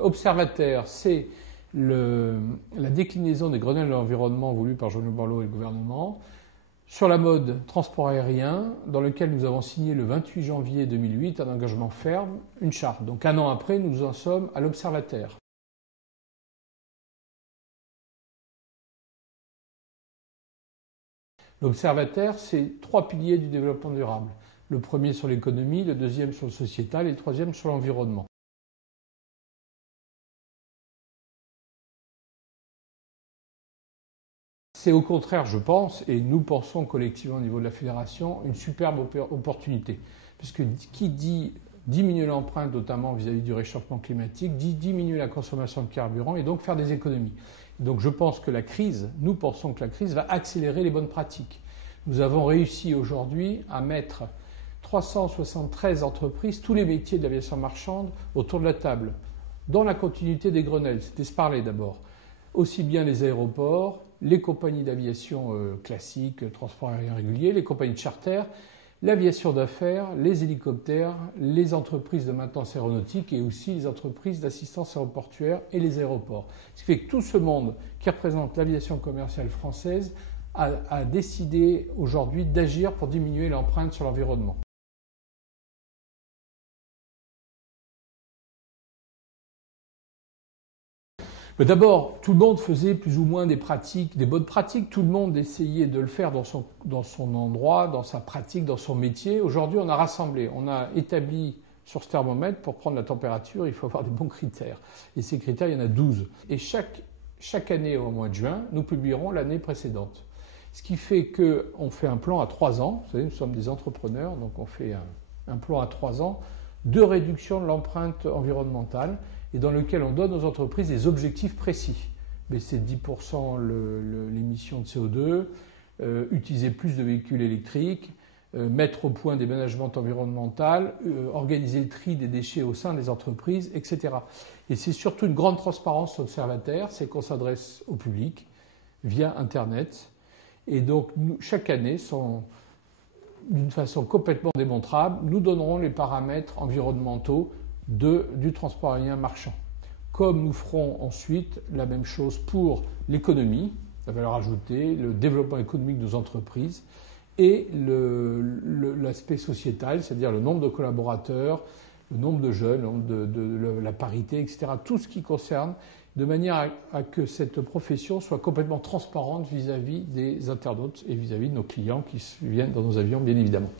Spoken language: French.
Observataire, c'est la déclinaison des Grenelles de l'environnement voulues par Jean-Luc Borloo et le gouvernement sur la mode transport aérien, dans lequel nous avons signé le 28 janvier 2008 un engagement ferme, une charte. Donc un an après, nous en sommes à l'Observataire. L'Observataire, c'est 3 piliers du développement durable. Le premier sur l'économie, le deuxième sur le sociétal et le troisième sur l'environnement. C'est au contraire, je pense, et nous pensons collectivement au niveau de la fédération, une superbe opportunité. Puisque qui dit diminuer l'empreinte, notamment vis-à-vis du réchauffement climatique, dit diminuer la consommation de carburant et donc faire des économies. Donc je pense que nous pensons que la crise va accélérer les bonnes pratiques. Nous avons réussi aujourd'hui à mettre 373 entreprises, tous les métiers de l'aviation marchande, autour de la table, dans la continuité des Grenelles. C'était se parler d'abord. Aussi bien les aéroports, les compagnies d'aviation classiques, transport aérien régulier, les compagnies de charter, l'aviation d'affaires, les hélicoptères, les entreprises de maintenance aéronautique et aussi les entreprises d'assistance aéroportuaire et les aéroports. Ce qui fait que tout ce monde qui représente l'aviation commerciale française a décidé aujourd'hui d'agir pour diminuer l'empreinte sur l'environnement. Mais d'abord, tout le monde faisait plus ou moins des bonnes pratiques. Tout le monde essayait de le faire dans son endroit, dans sa pratique, dans son métier. Aujourd'hui, on a rassemblé, on a établi sur ce thermomètre, pour prendre la température, il faut avoir des bons critères. Et ces critères, il y en a 12. Et chaque année, au mois de juin, nous publierons l'année précédente. Ce qui fait qu'on fait un plan à 3 ans. Vous savez, nous sommes des entrepreneurs, donc on fait un plan à 3 ans de réduction de l'empreinte environnementale et dans lequel on donne aux entreprises des objectifs précis. Baisser de 10% l'émission de CO2, utiliser plus de véhicules électriques, mettre au point des managements environnementaux, organiser le tri des déchets au sein des entreprises, etc. Et c'est surtout une grande transparence observataire, c'est qu'on s'adresse au public via Internet. Et donc, chaque année, d'une façon complètement démontrable, nous donnerons les paramètres environnementaux du transport aérien marchand. Comme nous ferons ensuite la même chose pour l'économie, la valeur ajoutée, le développement économique de nos entreprises et l'aspect sociétal, c'est-à-dire le nombre de collaborateurs, le nombre de jeunes, le nombre de la parité, etc. Tout ce qui concerne, de manière à que cette profession soit complètement transparente vis-à-vis des internautes et vis-à-vis de nos clients qui viennent dans nos avions, bien évidemment.